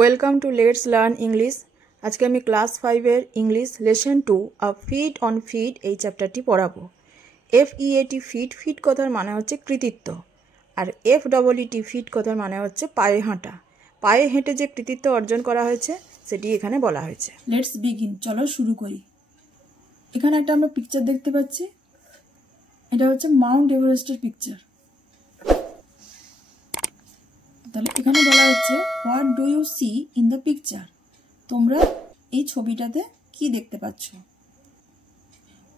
Welcome to let's learn English. আজকে আমি class 5-এর English lesson 2 a fit on fit এই চ্যাপ্টারটি পড়াবো। FEAT ফিট, ফিট কথার মানে হচ্ছে কৃতিত্ব, আর FEET ফিট কথার মানে হচ্ছে পায়ে হাঁটা। পায়ে হেঁটে যে কৃতিত্ব অর্জন করা হয়েছে সেটি এখানে বলা হয়েছে। লেটস বিগিন, চলো শুরু করি। এখানে একটা আমরা পিকচার দেখতে পাচ্ছি, এটা হচ্ছে মাউন্ট এভারেস্টের পিকচার। তাহলে এখানে বলা হচ্ছে what do you see in the picture, তোমরা এই ছবিটাতে কি দেখতে পাচ্ছ?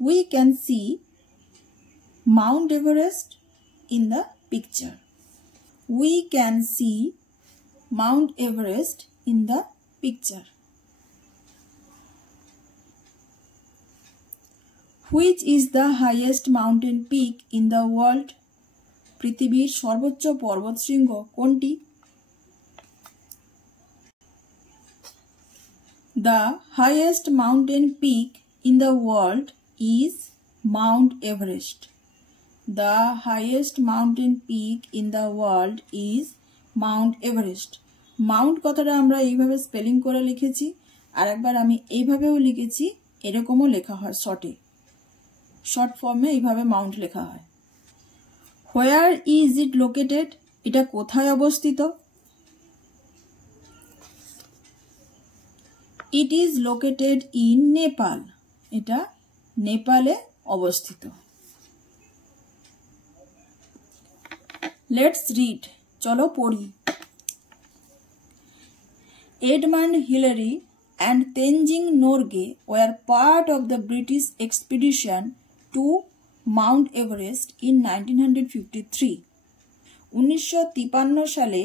We can see Mount Everest in the picture. We can see Mount Everest in the picture. Which is the highest mountain peak in the world? পৃথিবীর সর্বোচ্চ পর্বতশৃঙ্গ কোনটি? The highest mountain peak in the world is Mount Everest. The highest mountain peak in the world is Mount Everest. Mount কথাটা আমরা এইভাবে spelling করে লিখেছি, আর একবার আমি এইভাবেও লিখেছি, এরকমও লেখা হয় শর্টে, শর্ট ফর্মে এইভাবে মাউন্ট লেখা হয়। হোয়ার ইজ ইট লোকেটেড, এটা কোথায় অবস্থিত? It is located in Nepal, এটা নেপালে অবস্থিত। লেটস রিড, চলো পড়ি। Edmund Hillary and Tenzing Norgay were part of the British expedition to Mount Everest in 1953. 1953 সালে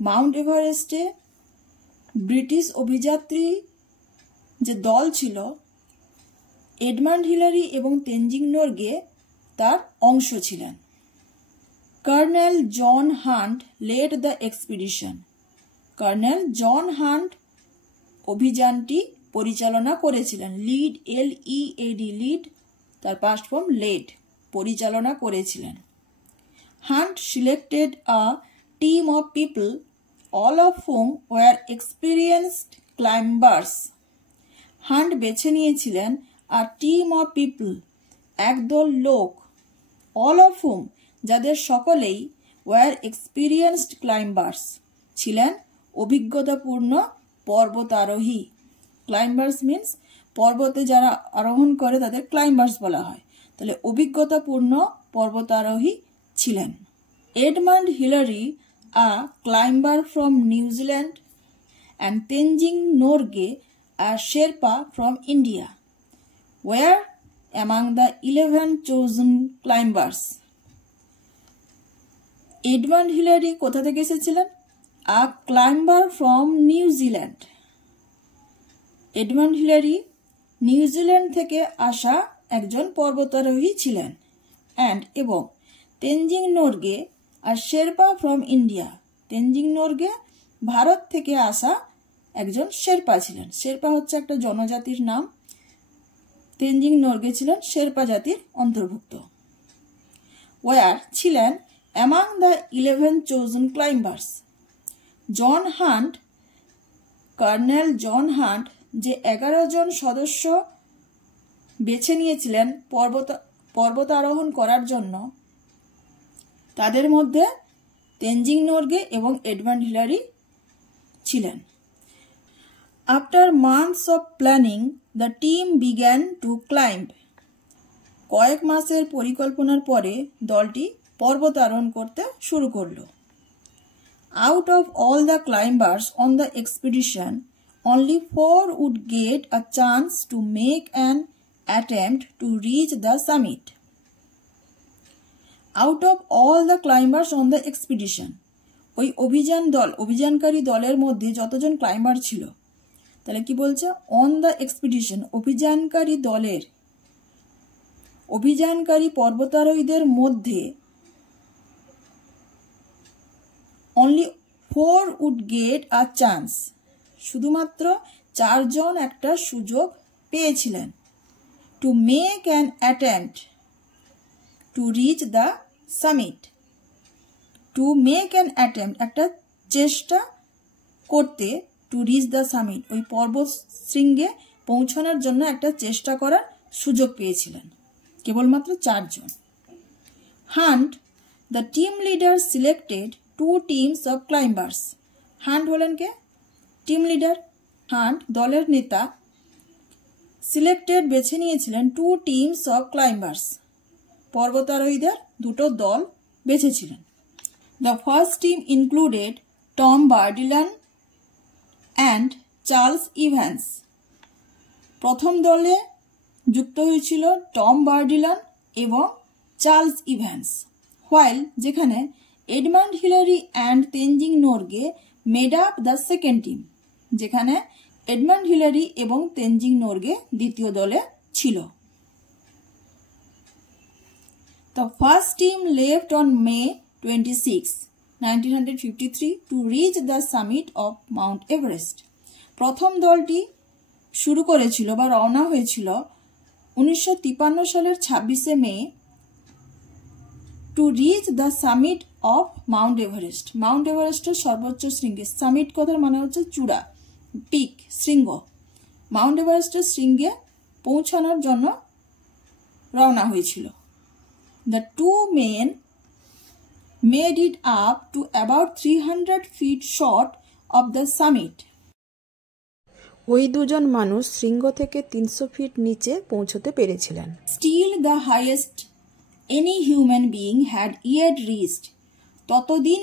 মাউন্ট এভারেস্টে ব্রিটিশ অভিযাত্রী যে দল ছিল, এডমান্ড হিলারি এবং তেনজিং নোরগে তার অংশ ছিলেন। Colonel John Hunt led the expedition. Colonel John Hunt অভিযানটি পরিচালনা করেছিলেন। লিড, LEAD, লিড, তার পাস্ট ফর্ম লেড, পরিচালনা করেছিলেন। Hunt selected a team of people, all of whom were experienced climbers. Hunt বেছে নিয়েছিলেন আ টিম অফ পিপল, একদল লোক, অল অফ হুম, যাদের সকলেই ওয়ার এক্সপিরিয়েন্সড ক্লাইম্বার্স, ছিলেন অভিজ্ঞতাপূর্ণ পর্বতারোহী। ক্লাইম্বার্স মিন্স পর্বতে যারা আরোহণ করে তাদের ক্লাইম্বার্স বলা হয়। তাহলে অভিজ্ঞতাপূর্ণ পর্বতারোহী ছিলেন। Edmund Hillary a climber from New Zealand and Tenzing Norgay a Sherpa from India were among the 11 chosen climbers. Edmund Hillary কোথা থেকে এসেছিলেন? A climber from New Zealand. Edmund Hillary New Zealand থেকে আসা একজন পর্বতারোহী ছিলেন। এবং তেনজিং নোরগে আর শেরপা ফ্রম ইন্ডিয়া। তেনজিং নোরগে ভারত থেকে আসা একজন শেরপা ছিলেন। শেরপা হচ্ছে একটা জনজাতির নাম। তেনজিং নোরগে ছিলেন শেরপা জাতির অন্তর্ভুক্ত। ওয়ার ছিলেন among the 11 chosen climbers. John Hunt, Colonel John Hunt যে 11 জন সদস্য বেছে নিয়েছিলেন পর্বতারোহণ করার জন্য, তাদের মধ্যে তেনজিং নোরগে এবং এডমান্ড হিলারি ছিলেন। After months of planning the team began to climb. কয়েক মাসের পরিকল্পনার পরে দলটি পর্বতারোহণ করতে শুরু করল। Out of all the climbers on the expedition, only 4 would get a chance to make an attempt to reach the summit. Out of all the climbers on the expedition, ওই অভিযানকারী দলের মধ্যে যতজন ক্লাইম্বার ছিল, তাহলে কি বলছে? অন দ্য এক্সপিডিশন, অভিযানকারী পর্বতারোহীদের মধ্যে only 4 would get a chance, শুধুমাত্র 4 জন একটা সুযোগ পেয়েছিলেন। to make an attempt to reach the summit, to make an attempt, একটা চেষ্টা করতে, টু রিচ দ্য সামিট, ওই পর্বত শৃঙ্গে পৌঁছানোর জন্য একটা চেষ্টা করার সুযোগ পেয়েছিলেন কেবলমাত্র 4 জন। Hunt, the team leader, selected 2 teams of climbers. Hunt হলেন কে? Team leader. হান্ট দলের নেতা, সিলেক্টেড বেছে নিয়েছিলেন 2 teams of climbers, পর্বতারোহীদের 2টো দল বেছেছিলেন। The first team included Tom Bardillon and Charles Evans. প্রথম দলে যুক্ত হয়েছিল টম বার্ডিলন এবং চার্লস ইভ্যান্স, while যেখানে Edmund Hillary and Tenzing Norgay made up the second team, যেখানে এডমান্ড হিলারি এবং তেনজিং নোরগে দ্বিতীয় দলে ছিল। The first team left on May 26, 1953 to reach the summit of Mount Everest. প্রথম দলটি শুরু করেছিল বা রওনা হয়েছিল 1953 সালের 26শে May to reach the summit of mount Everest. Mount এভারেস্টের সর্বোচ্চ শৃঙ্গে, সামিট কথার মানে হচ্ছে চূড়া, পিক, শৃঙ্গ। মাউন্ট এভারেস্টের শৃঙ্গে পৌঁছানোর জন্য রওনা হয়েছিল। The two men made it up to about 300 feet short of the summit. ওই দুজন মানুষ শৃঙ্গ থেকে 300 ফিট নিচে পৌঁছতে পেরেছিলেন। Still the highest any human being had yet reached. ততদিন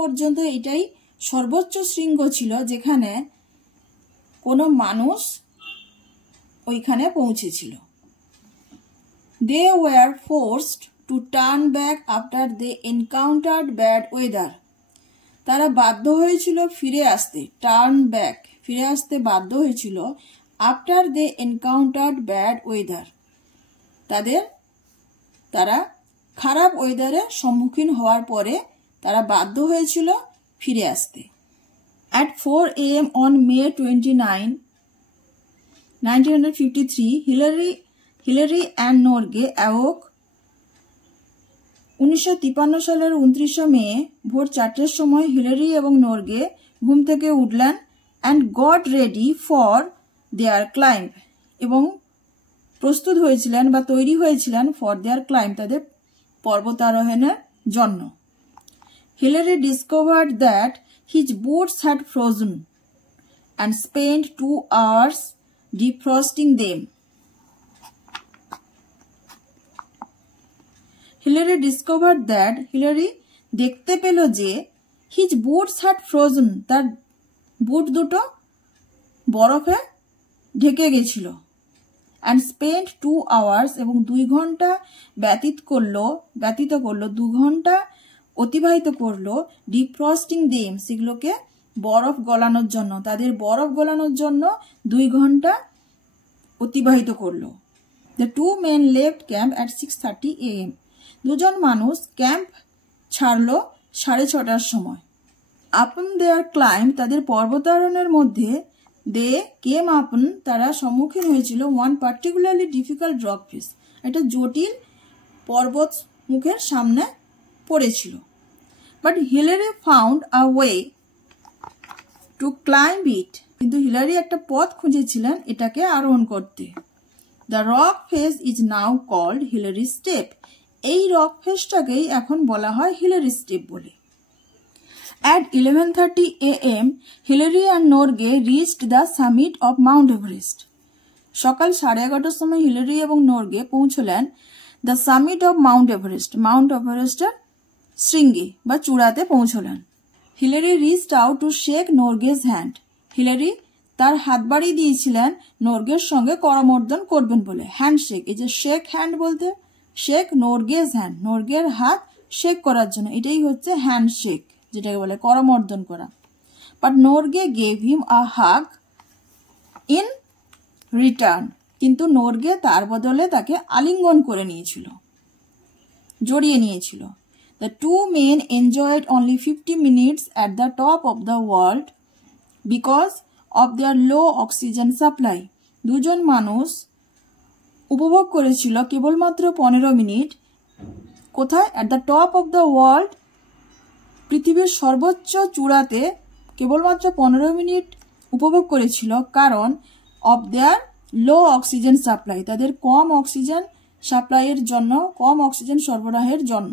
পর্যন্ত এটাই সর্বোচ্চ শৃঙ্গ ছিল যেখানে কোনো মানুষ ওইখানে পৌঁছেছিল। They were forced to turn back after they encountered bad weather. তারা বাধ্য হয়েছিল ফিরে আসতে, টার্ন ব্যাক, ফিরে আসতে বাধ্য হয়েছিল after they encountered bad weather, তারা খারাপ ওয়েদারের সম্মুখীন হওয়ার পরে তারা বাধ্য হয়েছিল ফিরে আসতে। At 4 AM on May 29, 1953, Hillary and Norgay awoke. 1953 সালের 29শে মে ভোর 4টের সময় হিলারি এবং নর্গে ঘুম থেকে উঠলেন and got ready for their climb, এবং প্রস্তুত হয়েছিলেন বা তৈরি হয়েছিলেন ফর দেয়ার ক্লাইম্ব, তাদের পর্বতারোহণের জন্য। Hillary discovered that his boots had frozen and spend 2 hours defrosting them. Hillary discovered that, Hillary দেখতে পেল যে হিজ বুটস হ্যাড ফ্রোজেন, তার বুট দুটো বরফে ঢেকে গেছিল। অ্যান্ড স্পেন্ড 2 hours, এবং 2 ঘন্টা ব্যতীত করলো 2 ঘন্টা অতিবাহিত করলো ডিফ্রস্টিং দেম, সেগুলোকে বরফ গলানোর জন্য, তাদের বরফ গলানোর জন্য 2 ঘন্টা অতিবাহিত করলো। The 2 men left camp at 6:30 AM. দুজন মানুষ ক্যাম্প ছাড়লো 6:30টার সময়। আপন দেয়ার ক্লাইম্ব, তাদের পর্বতারোহণের মধ্যে দে কেম আপন, তারা সম্মুখীন হয়েছিল one particularly difficult rock face, একটা জটিল পর্বত মুখের সামনে পড়েছিল। But Hillary found a way to climb it, কিন্তু হিলারি একটা পথ খুঁজেছিলেন এটাকে আরোহণ করতে। The rock face is now called Hillary step, এই রক ফেসটাকেই এখন বলা হয় হিলারি স্টেপ বলে। At 11:30 AM, Hillary and Norgay reached the summit of Mount Everest. সকাল 11:30টার সময় হিলারি এবং নর্গে পৌঁছলেন the summit of mount Everest, mount এভারেস্টের শৃঙ্গে বা চূড়াতে পৌঁছলেন। Hillary reached out to shake Norgay's hand, Hillary তার হাত বাড়িয়ে দিয়েছিলেন নর্গের সঙ্গে করমর্দন করবেন বলে। হ্যান্ডশেক, এই যে শেক হ্যান্ড বলতে, শেক নর্গেজ হ্যান্ড, নর্গের হাত শেক করার জন্য, এটাই হচ্ছে হ্যান্ডশেক, যেটাকে বলে করমর্দন করা। But Norgay gave him a hug in return, কিন্তু নর্গে তার বদলে তাকে আলিঙ্গন করে নিয়েছিল, জড়িয়ে নিয়েছিল। The 2 men enjoyed only 50 minutes at the top of the world because of their low oxygen supply. দুজন মানুষ উপভোগ করেছিল কেবলমাত্র 15 মিনিট। কোথায়? At the top of the world, পৃথিবীর সর্বোচ্চ চূড়াতে কেবলমাত্র 15 মিনিট উপভোগ করেছিল, কারণ of their low oxygen supply, তাদের কম অক্সিজেন সাপ্লাইয়ের জন্য, কম অক্সিজেন সরবরাহের জন্য।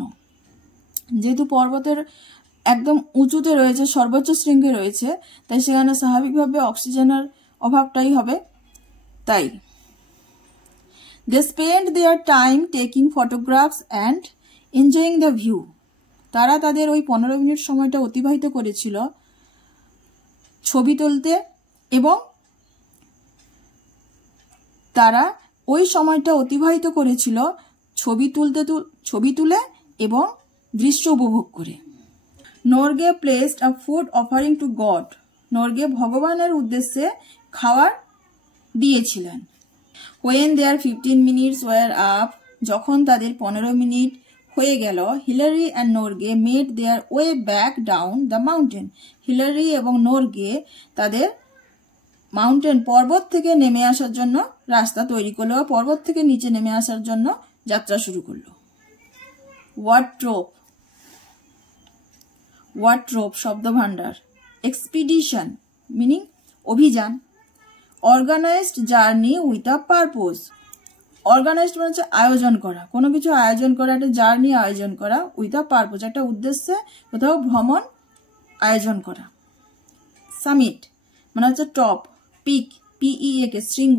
যেহেতু পর্বতের একদম উঁচুতে রয়েছে, সর্বোচ্চ শৃঙ্গে রয়েছে, তাই সেখানে স্বাভাবিকভাবে অক্সিজেনের অভাবটাই হবে। তাই they spend their time taking photographs and enjoying the view. তারা তাদের ওই 15 মিনিট সময়টা অতিবাহিত করেছিল ছবি তুলতে, এবং তারা ওই সময়টা অতিবাহিত করেছিল ছবি তুলে এবং দৃশ্য উপভোগ করে। নর্গে প্লেসড আ food offering two god. Norgay ভগবানের উদ্দেশ্যে খাবার দিয়েছিলেন। When their 15 minutes were up, যখন তাদের 15 মিনিট হয়ে গেল, Hillary and Norgay made their way back down the mountain. Hillary এবং নর্গে তাদের পর্বত থেকে নেমে আসার জন্য রাস্তা তৈরি করলো, পর্বত থেকে নিচে নেমে আসার জন্য যাত্রা শুরু করলো। ওয়ার্ড্রোব শব্দ ভান্ডার। এক্সপিডিশন মিনিং অভিযান। Organised journey with a purpose. Organised মানে হচ্ছে আয়োজন করা, কোনো কিছু আয়োজন করা, একটা জার্নি আয়োজন করা, উইথ আ পারপোজ একটা উদ্দেশ্যে কোথাও ভ্রমণ আয়োজন করা। সামিট মানে হচ্ছে টপ, পিক PEA কে শৃঙ্গ,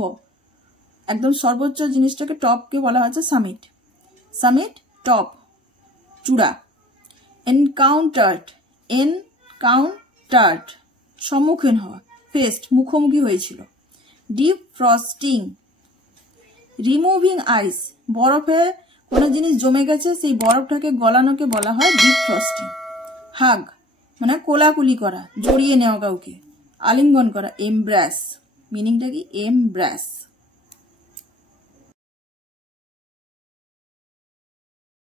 একদম সর্বোচ্চ জিনিসটাকে টপকে বলা হচ্ছে সামিট। সামিট টপ চূড়া। এনকাউন্টার্ড সম্মুখীন হওয়া, ফেস্ট মুখোমুখি হয়েছিল। ডিপ ফ্রস্টিং রিমুভিং আইস, বরফে কোনো জিনিস জমে গেছে সেই বরফটাকে গলানোকে বলা হয় ডিপ ফ্রস্টিং। হাগ মানে কোলাকুলি করা, জড়িয়ে নেওয়া কাউকে, আলিঙ্গন করা। এমব্রাস মিনিংটা কি? এমব্রাস।